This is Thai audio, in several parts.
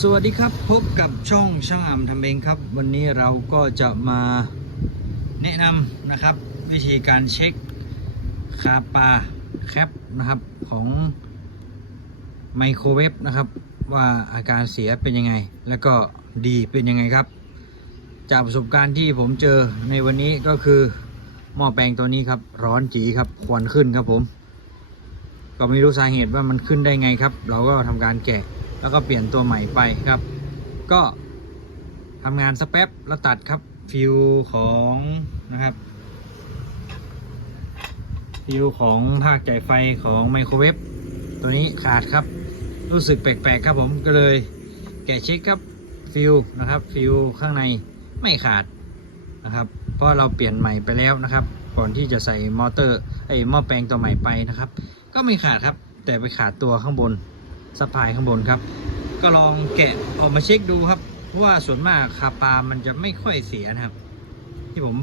สวัสดีครับพบกับช่องช่างอ่ำทำเองครับ วันนี้เราก็จะมาแนะนำนะครับ วิธีการเช็คคาปาแคปนะครับของไมโครเวฟนะครับ ว่าอาการเสียเป็นยังไง แล้วก็ดีเป็นยังไงครับ จากประสบการณ์ที่ผมเจอในวันนี้ก็คือหม้อแปลงตัวนี้ครับ ร้อนจีครับควันขึ้นครับผม ก็ไม่รู้สาเหตุว่ามันขึ้นได้ไงครับ เราก็ทำการแกะ แล้วก็เปลี่ยนตัวใหม่ไปครับ ก็ทำงานสกแป๊บแล้วตัดครับฟิวของนะครับฟิวของภาคจ่ายไฟของไมโครเวฟตัวนี้ขาดครับ รู้สึกแปลกๆครับผมก็เลยแกะเช็คครับฟิวนะครับฟิวข้างในไม่ขาดนะครับ เพราะเราเปลี่ยนใหม่ไปแล้วนะครับ ก่อนที่จะใส่มอเตอร์ไอ้หม้อแปลงตัวใหม่ไปนะครับ ก็ไม่ขาดครับ แต่ไปขาดตัวข้างบน ซัพายข้างบนครับ ก็ลองแกะออกมาเช็คดูครับ เพราะว่าส่วนมากคาปามันจะไม่ค่อยเสียนะครับ ที่ผม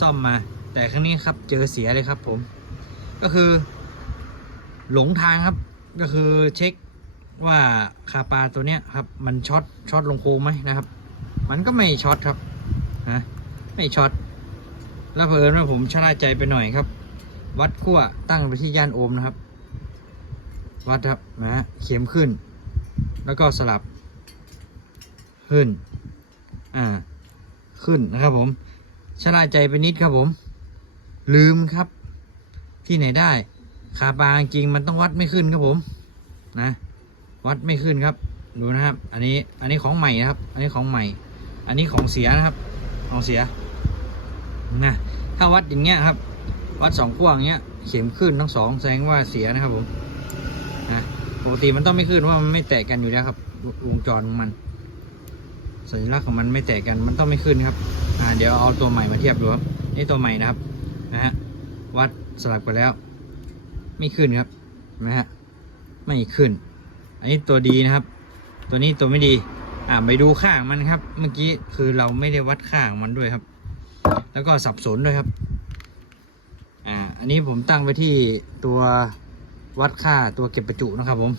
ซ่อมมา แต่ครั้งนี้ครับเจอเสียเลยครับ ผม ก็คือ หลงทางครับ ก็คือเช็คว่าคาปาตัวเนี้ยครับ มันช็อตช็อตลงโค้งไหมนะครับ มันก็ไม่ช็อตครับนะไม่ช็อตแล้วเผอิญว่าผมชะล่าใจไปหน่อยครับ วัดขั้วตั้งไปที่ย่านโอมนะครับ วัดครับนะฮะเข็มขึ้น แล้วก็สลับ ขึ้น อ่า ขึ้นนะครับผมชะล่าใจไปนิดครับผม ลืมครับ ที่ไหนได้คาปาจริงมันต้องวัดไม่ขึ้นครับผม นะ วัดไม่ขึ้นครับ ดูนะครับ อันนี้ อันนี้ของใหม่นะครับ อันนี้ของใหม่ อันนี้ของเสียนะครับ ของเสีย นะ ถ้าวัดอย่างเงี้ยครับ วัดสองขั้วอย่างเงี้ย เข็มขึ้นทั้งสองแสดงว่าเสียนะครับผม ปกติมันต้องไม่ขึ้นเพราะว่ามันไม่แตะกันอยู่แล้วครับ วงจรของมัน สัญลักษณ์ของมันไม่แตะกันมันต้องไม่ขึ้นครับ อ่า เดี๋ยวเอาตัวใหม่มาเทียบดูครับนี่ตัวใหม่นะครับ นะฮะวัดสลับกันแล้ว ไม่ขึ้นครับนะฮะไม่ขึ้น อันนี้ตัวดีนะครับ ตัวนี้ตัวไม่ดี อ่าไปดูข้างมันครับ เมื่อกี้คือเราไม่ได้วัดข้างมันด้วยครับ แล้วก็สับสนด้วยครับ อ่า อันนี้ผมตั้งไปที่ตัว วัดค่าตัวเก็บประจุนะครับผม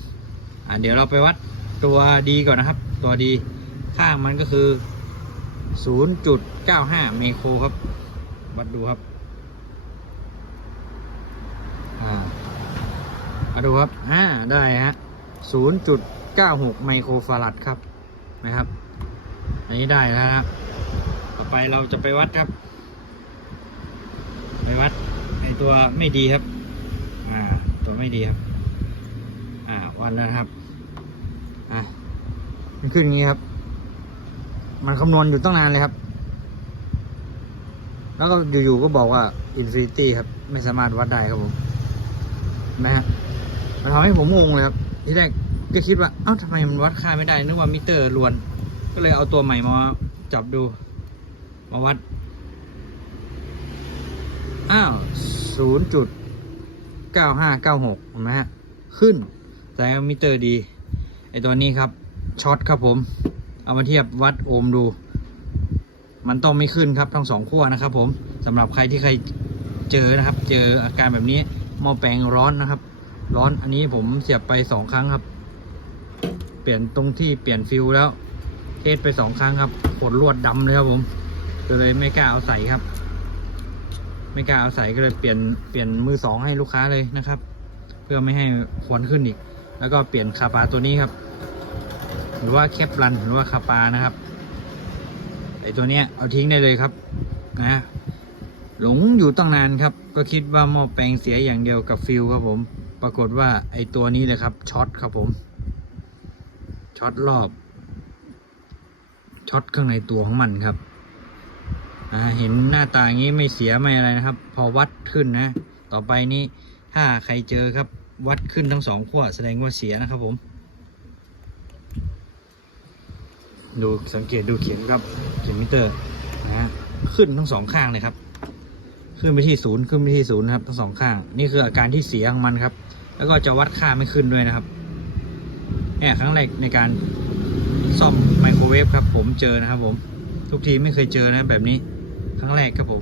อ่าเดี๋ยวเราไปวัดตัวดีก่อนนะครับ ตัวดีข้างมันก็คือ 0.95 เมโครครับ วัดดูครับอ่ามาดูครับอ่าได้ฮะ 0.96 ไมโครฟารัดครับนะครับ อันนี้ได้แล้วครับต่อไปเราจะไปวัดครับ ไปวัดไอตัวไม่ดีครับ ไม่ดีครับ อ่าวันนะครับ อ่ามันขึ้นอย่างนี้ครับ มันคำนวณอยู่ตั้งนานเลยครับ แล้วก็อยู่ๆก็บอกว่าอินฟินิตี้ครับ ไม่สามารถวัดได้ครับผมนไหมฮะมันทำให้ผมงงเลยครับ ที่แรกก็คิดว่า เอ้าทำไมมันวัดค่าไม่ได้ นึกว่ามิเตอร์ลวน ก็เลยเอาตัวใหม่มาจับดู มาวัด อ้าวศูนย์จุด เก้าห้าเก้าหกเห็นไหมฮะ ขึ้นแต่มิเตอร์ดี ไอตัวนี้ครับ ช็อตครับผม เอามาเทียบวัดโอห์มดู มันต้องไม่ขึ้นครับทั้งสองขั้วนะครับผมสำหรับใครที่เคยเจอนะครับ เจออาการแบบนี้หม้อแปลงร้อนนะครับ ร้อนอันนี้ผมเสียบไปสองครั้งครับ เปลี่ยนตรงที่เปลี่ยนฟิวแล้ว เทสไปสองครั้งครับขนลวดดำเลยครับผมก็เลยไม่กล้าเอาใส่ครับ ไม่กล้าเอาใส่ก็เลยเปลี่ยนเปลี่ยนมือสองให้ลูกค้าเลยนะครับ เพื่อไม่ให้ควนขึ้นอีก แล้วก็เปลี่ยนคาปาตัวนี้ครับ หรือว่าแคปรันหรือว่าคาปานะครับไอตัวเนี้ยเอาทิ้งได้เลยครับนะหลงอยู่ตั้งนานครับ ก็คิดว่าหม้อแปลงเสียอย่างเดียวกับฟิลครับผม ปรากฏว่าไอตัวนี้เลยครับช็อตครับผมช็อตรอบช็อตข้างในตัวของมันครับ เห็นหน้าตาอย่างนี้ไม่เสียไม่อะไรนะครับ พอวัดขึ้นนะ ต่อไปนี้ถ้าใครเจอครับ วัดขึ้นทั้งสองขั้วแสดงว่าเสียนะครับผม ดูสังเกตดูเข็มครับเข็มมิเตอร์นะฮะขึ้นทั้งสองข้างเลยครับ ขึ้นไปที่ศูนย์ขึ้นไปที่ศูนย์นะครับ ทั้งสองข้าง นี่คืออาการที่เสียของมันครับ แล้วก็จะวัดค่าไม่ขึ้นด้วยนะครับเนี่ยครั้งแรกในการซ่อมไมโครเวฟครับ ผมเจอนะครับผม ทุกทีไม่เคยเจอนะครับแบบนี้ ครั้งแรกครับผม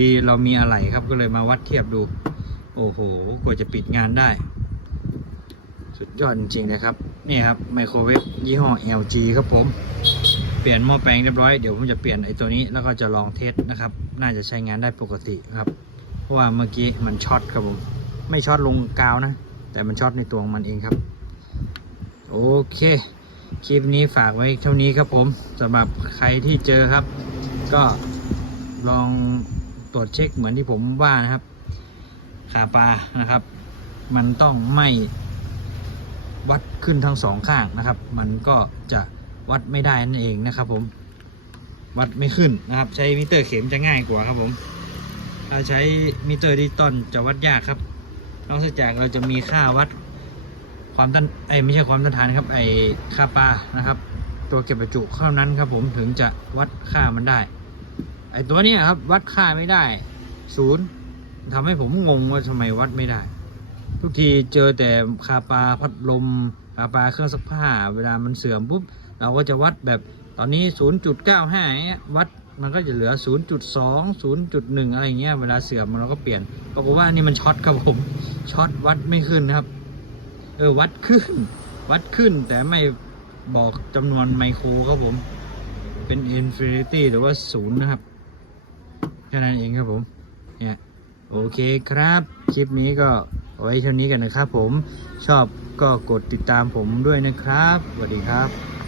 ดีเรามีอะไหล่ครับก็เลยมาวัดเทียบดู โอ้โหกว่าจะปิดงานได้ สุดยอดจริงๆนะครับ นี่ครับไมโครเวฟยี่ห้อ LG ครับผม เปลี่ยนหม้อแปลงเรียบร้อยเดี๋ยวผมจะเปลี่ยนไอ้ตัวนี้แล้วก็จะลองเทสนะครับ น่าจะใช้งานได้ปกติครับ เพราะว่าเมื่อกี้มันช็อตครับผม ไม่ช็อตลงกาวนะ แต่มันช็อตในตัวของมันเองครับ โอเคคลิปนี้ฝากไว้เท่านี้ครับผมสำหรับใครที่เจอครับ ก็ ลองตรวจเช็คเหมือนที่ผมว่านะครับ ขาปลานะครับ มันต้องไม่วัดขึ้นทั้งสองข้างนะครับ มันก็จะวัดไม่ได้นั่นเองนะครับ ผมวัดไม่ขึ้นนะครับ ใช้มิเตอร์เข็มจะง่ายกว่าครับผมถ้าใช้มิเตอร์ดิจิตอลจะวัดยากครับ นอกจากเราจะมีค่าวัดความต้านไอไม่ใช่ความต้านทานครับไอค่าปลานะครับ ตัวเก็บประจุเท่านั้นครับผมถึงจะวัดค่ามันได้ ไอตัวเนี้ยครับ วัดค่าไม่ได้ศูนย์ทำให้ผมงงว่าทำไมวัดไม่ได้ ทุกทีเจอแต่คาปลาพัดลมคาปลาเครื่องซักผ้า เวลามันเสื่อมปุ๊บเราก็จะวัดแบบตอนนี้ 0.95อย่างเงี้ยวัดมันก็จะเหลือ 0.2 0.1 อะไรอย่างเงี้ย เวลาเสื่อมเราก็เปลี่ยน ปรากฏว่านี่มันช็อตครับผม ช็อตวัดไม่ขึ้นครับ เออ วัดขึ้น วัดขึ้นแต่ไม่บอกจำนวนไมโครครับผม เป็นอินฟินิตี้หรือว่าศูนย์นะครับ แค่นั้นเองครับผมเนี่ยโอเคครับ คลิปนี้ก็ไว้เท่านี้กันนะครับผมชอบก็กดติดตามผมด้วยนะครับสวัสดีครับ